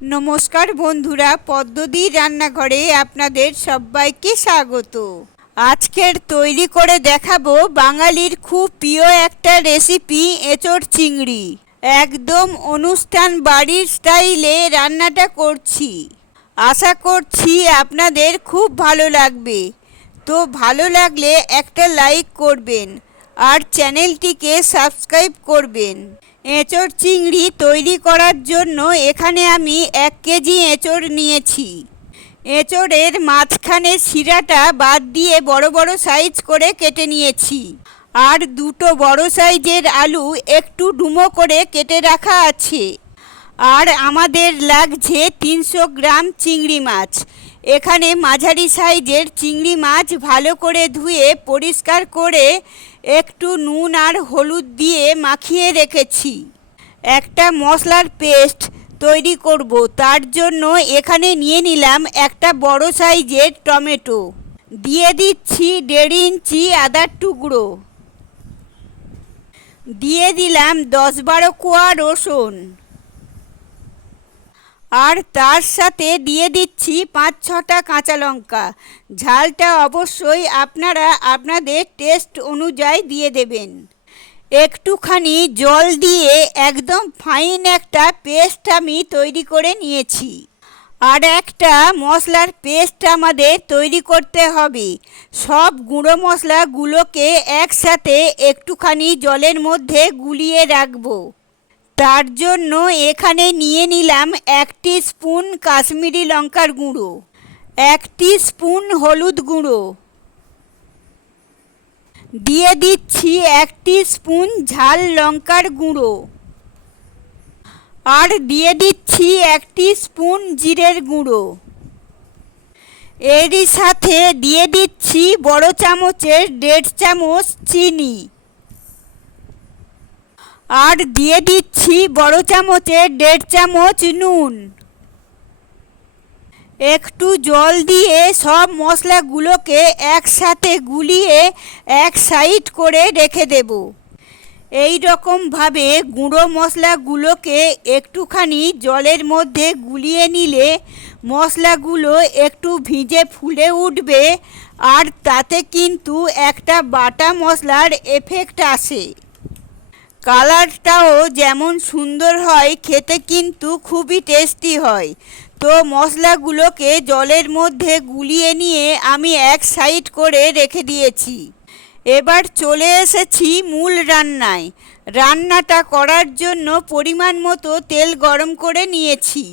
নমস্কার বন্ধুরা, পদ্মদির রান্নাঘরে আপনাদের সবাইকে স্বাগত। আজকের তৈরি করে দেখাবো বাঙালির খুব প্রিয় একটা রেসিপি, এঁচোড় চিংড়ি। একদম অনুষ্ঠান বাড়ির স্টাইলে রান্নাটা করছি। আশা করছি আপনাদের খুব ভালো লাগবে। তো ভালো লাগলে একটা লাইক করবেন আর চ্যানেলটিকে সাবস্ক্রাইব করবেন। এঁচোড় চিংড়ি তৈরি করার জন্য এখানে আমি 1 কেজি এঁচোড় নিয়েছি। এঁচোড়ের মাঝখানে শিরাটা বাদ দিয়ে বড় বড় সাইজ করে কেটে নিয়েছি। আর দুটো বড় সাইজের আলু একটু ডুমো করে কেটে রাখা আছে। আর আমাদের লাগছে 300 গ্রাম চিংড়ি মাছ। এখানে মাঝারি সাইজের চিংড়ি মাছ ভালো করে ধুয়ে পরিষ্কার করে একটু নুন আর হলুদ দিয়ে মাখিয়ে রেখেছি। একটা মশলার পেস্ট তৈরি করব, তার জন্য এখানে নিয়ে নিলাম একটা বড় সাইজের টমেটো। দিয়ে দিচ্ছি 1.5 ইঞ্চি আদার টুকরো। দিয়ে দিলাম 10-12 কোয়া রসুন। আর তার সাথে দিয়ে দিচ্ছি 5-6টা কাঁচা লঙ্কা। ঝালটা অবশ্যই আপনারা আপনাদের টেস্ট অনুযায়ী দিয়ে দেবেন। একটুখানি জল দিয়ে একদম ফাইন একটা পেস্ট আমি তৈরি করে নিয়েছি। আর একটা মশলার পেস্ট আমাদের তৈরি করতে হবে। সব গুঁড়ো মশলাগুলোকে একসাথে একটুখানি জলের মধ্যে গুলিয়ে রাখবো। তার জন্য এখানে নিয়ে নিলাম 1 স্পুন কাশ্মীরি লঙ্কার গুঁড়ো, 1 স্পুন হলুদ গুঁড়ো, দিয়ে দিচ্ছি 1 স্পুন ঝাল লঙ্কার গুঁড়ো, আর দিয়ে দিচ্ছি 1 স্পুন জিরের গুঁড়ো। এরই সাথে দিয়ে দিচ্ছি বড় চামচের 1.5 চামচ চিনি। আর দিয়ে দিচ্ছি বড় চামচের 1.5 চামচ নুন। একটু জল দিয়ে সব মশলাগুলোকে একসাথে গুলিয়ে এক সাইড করে রেখে দেব। এই রকমভাবে গুঁড়ো মশলাগুলোকে একটুখানি জলের মধ্যে গুলিয়ে নিলে মশলাগুলো একটু ভিজে ফুলে উঠবে, আর তাতে কিন্তু একটা বাটা মশলার এফেক্ট আসে। কালারটাও যেমন সুন্দর হয়, খেতে কিন্তু খুবই টেস্টি হয়। তো মশলাগুলোকে জলের মধ্যে গুলিয়ে নিয়ে আমি এক সাইড করে রেখে দিয়েছি। এবার চলে এসেছি মূল রান্নায়। রান্নাটা করার জন্য পরিমাণ মতো তেল গরম করে নিয়েছি।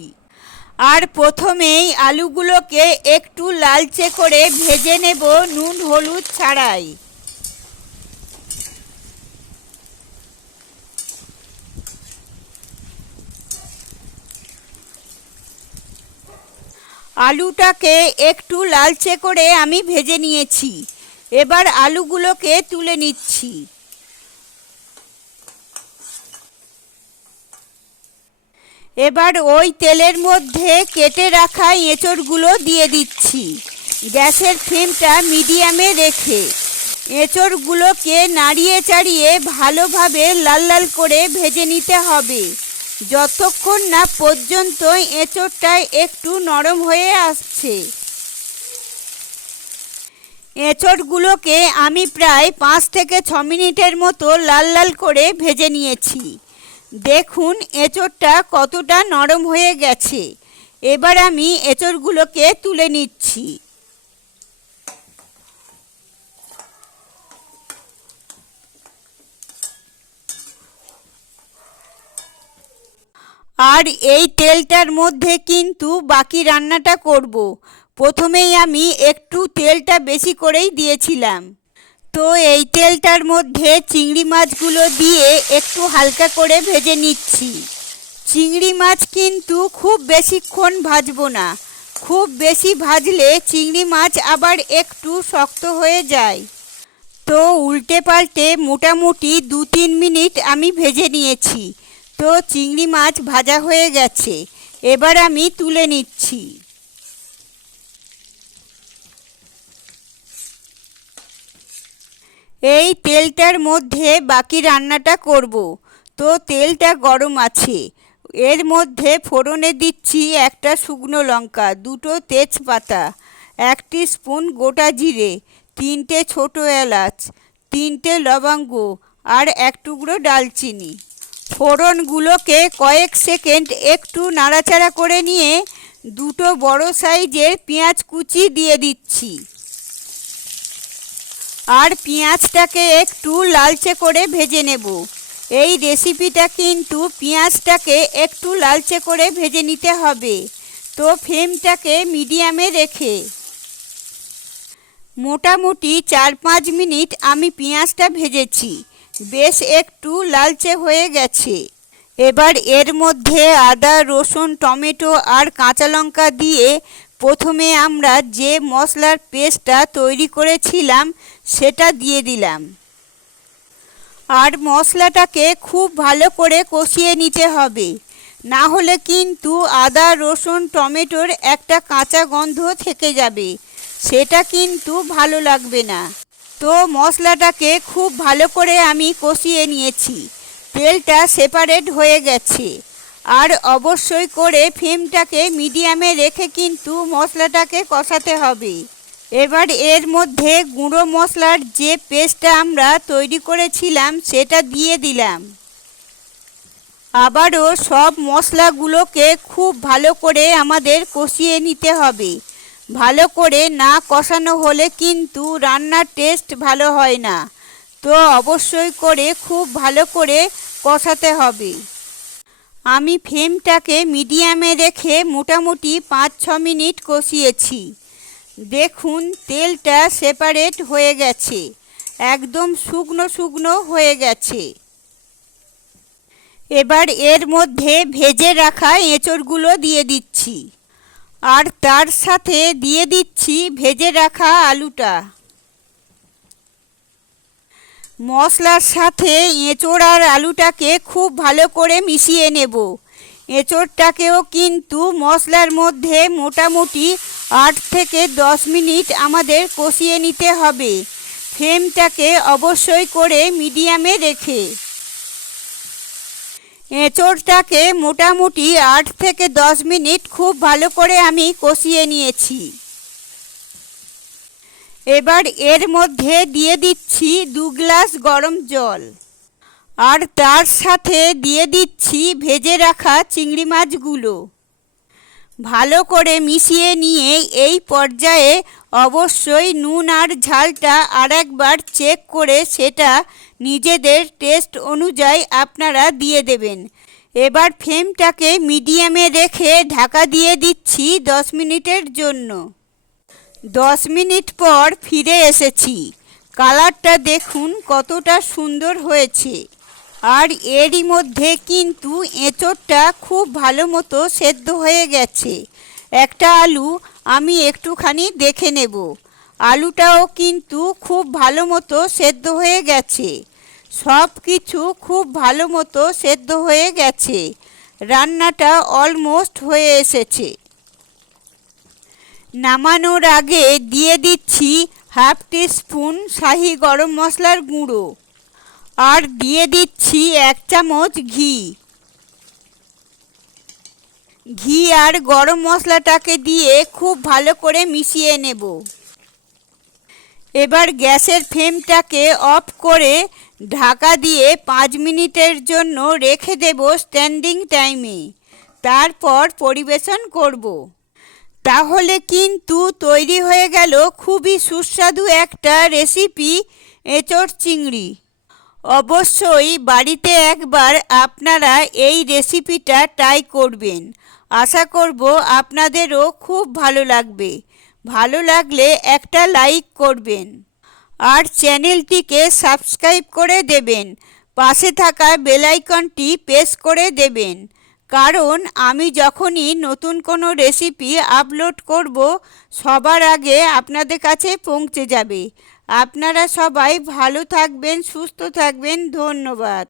আর প্রথমেই আলুগুলোকে একটু লালচে করে ভেজে নেব নুন হলুদ ছাড়াই। আলুটাকে একটু লালচে করে আমি ভেজে নিয়েছি। এবার আলুগুলোকে তুলে নিচ্ছি। এবার ওই তেলের মধ্যে কেটে রাখা এঁচোড়গুলো দিয়ে দিচ্ছি। গ্যাসের ফ্লেমটা মিডিয়ামে রেখে এঁচোড়গুলোকে নাড়িয়ে চাড়িয়ে ভালোভাবে লাল লাল করে ভেজে নিতে হবে, যতক্ষণ না পর্যন্ত এঁচোড়টা একটু নরম হয়ে আসছে। এঁচোড়গুলোকে আমি প্রায় 5 থেকে 6 মিনিটের মতো লাল লাল করে ভেজে নিয়েছি। দেখুন এঁচোড়টা কতটা নরম হয়ে গেছে। এবার আমি এঁচোড়গুলোকে তুলে নিচ্ছি। আর এই তেলটার মধ্যে কিন্তু বাকি রান্নাটা করব। প্রথমেই আমি একটু তেলটা বেশি করেই দিয়েছিলাম। তো এই তেলটার মধ্যে চিংড়ি মাছগুলো দিয়ে একটু হালকা করে ভেজে নিচ্ছি। চিংড়ি মাছ কিন্তু খুব বেশিক্ষণ ভাজবো না। খুব বেশি ভাজলে চিংড়ি মাছ আবার একটু শক্ত হয়ে যায়। তো উল্টে পাল্টে মোটামুটি 2-3 মিনিট আমি ভেজে নিয়েছি। তো চিংড়ি মাছ ভাজা হয়ে গেছে। এবার আমি তুলে নিচ্ছি। এই তেলটার মধ্যে বাকি রান্নাটা করব। তো তেলটা গরম আছে, এর মধ্যে ফোড়নে দিচ্ছি একটা শুকনো লঙ্কা, দুটো তেজপাতা, 1 স্পুন গোটা জিরে, 3টে ছোট এলাচ, 3টে লবঙ্গ আর 1 টুকরো ডালচিনি। ফোড়নগুলোকে কয়েক সেকেন্ড একটু নাড়াচাড়া করে নিয়ে দুটো বড় সাইজের পেঁয়াজ কুচি দিয়ে দিচ্ছি। আর পেঁয়াজটাকে একটু লালচে করে ভেজে নেব। এই রেসিপিটা কিন্তু পেঁয়াজটাকে একটু লালচে করে ভেজে নিতে হবে। তো ফ্লেমটাকে মিডিয়ামে রেখে মোটামুটি 4-5 মিনিট আমি পেঁয়াজটা ভেজেছি, বেশ একটু লালচে হয়ে গেছে। এবার এর মধ্যে আদা, রসুন, টমেটো আর কাঁচা লঙ্কা দিয়ে প্রথমে আমরা যে মশলার পেস্টটা তৈরি করেছিলাম সেটা দিয়ে দিলাম। আর মশলাটাকে খুব ভালো করে কষিয়ে নিতে হবে, না হলে কিন্তু আদা, রসুন, টমেটোর একটা কাঁচা গন্ধ থেকে যাবে, সেটা কিন্তু ভালো লাগবে না। তো মশলাটাকে খুব ভালো করে আমি কষিয়ে নিয়েছি, তেলটা সেপারেট হয়ে গেছে। আর অবশ্যই করে ফ্লেমটাকে মিডিয়ামে রেখে কিন্তু মশলাটাকে কষাতে হবে। এবার এর মধ্যে গুঁড়ো মশলার যে পেস্টটা আমরা তৈরি করেছিলাম সেটা দিয়ে দিলাম। আবারও সব মশলাগুলোকে খুব ভালো করে আমাদের কষিয়ে নিতে হবে। ভালো করে না কষানো হলে কিন্তু রান্নার টেস্ট ভালো হয় না। তো অবশ্যই করে খুব ভালো করে কষাতে হবে। আমি ফ্লেমটাকে মিডিয়ামে রেখে মোটামুটি 5-6 মিনিট কষিয়েছি। দেখুন তেলটা সেপারেট হয়ে গেছে, একদম শুকনো শুকনো হয়ে গেছে। এবার এর মধ্যে ভেজে রাখা এঁচড়গুলো দিয়ে দিচ্ছি, আর তার সাথে দিয়ে দিচ্ছি ভেজে রাখা আলুটা। মশলার সাথে এঁচড় আর আলুটাকে খুব ভালো করে মিশিয়ে নেব। এঁচড়টাকেও কিন্তু মশলার মধ্যে মোটামুটি 8 থেকে 10 মিনিট আমাদের কষিয়ে নিতে হবে। ফ্লেমটাকে অবশ্যই করে মিডিয়ামে রেখে এঁচড়টাকে মোটামুটি 8 থেকে 10 মিনিট খুব ভালো করে আমি কষিয়ে নিয়েছি। এবার এর মধ্যে দিয়ে দিচ্ছি 2 গ্লাস গরম জল, আর তার সাথে দিয়ে দিচ্ছি ভেজে রাখা চিংড়ি মাছগুলো। ভালো করে মিশিয়ে নিয়ে এই পর্যায়ে অবশ্যই নুন আর ঝালটা আরেকবার চেক করে সেটা নিজেদের টেস্ট অনুযায়ী আপনারা দিয়ে দেবেন। এবার ফ্লেমটাকে মিডিয়ামে রেখে ঢাকা দিয়ে দিচ্ছি 10 মিনিটের জন্য। 10 মিনিট পর ফিরে এসেছি। কালারটা দেখুন কতটা সুন্দর হয়েছে। আর এরই মধ্যে কিন্তু এঁচড়টা খুব ভালো মতো সেদ্ধ হয়ে গেছে। একটা আলু আমি একটুখানি দেখে নেব। আলুটাও কিন্তু খুব ভালো মতো সেদ্ধ হয়ে গেছে। সব কিছু খুব ভালো মতো সেদ্ধ হয়ে গেছে। রান্নাটা অলমোস্ট হয়ে এসেছে। নামানোর আগে দিয়ে দিচ্ছি 1/2 টিস্পুন শাহি গরম মশলার গুঁড়ো, আর দিয়ে দিচ্ছি 1 চামচ ঘি। ঘি আর গরম মশলাটাকে দিয়ে খুব ভালো করে মিশিয়ে নেব। এবার গ্যাসের ফ্লেমটাকে অফ করে ঢাকা দিয়ে 5 মিনিটের জন্য রেখে দেব স্ট্যান্ডিং টাইমে। তারপর পরিবেশন করব। তাহলে কিন্তু তৈরি হয়ে গেল খুবই সুস্বাদু একটা রেসিপি, এঁচড় চিংড়ি। অবশ্যই বাড়িতে একবার আপনারা এই রেসিপিটা ট্রাই করবেন। আশা করব আপনাদেরও খুব ভালো লাগবে। ভালো লাগলে একটা লাইক করবেন, আর চ্যানেলটিকে সাবস্ক্রাইব করে দেবেন। পাশে থাকা বেল আইকনটি প্রেস করে দেবেন, কারণ আমি যখনই নতুন কোনো রেসিপি আপলোড করব সবার আগে আপনাদের কাছে পৌঁছে যাবে। আপনারা সবাই ভালো থাকবেন, সুস্থ থাকবেন। ধন্যবাদ।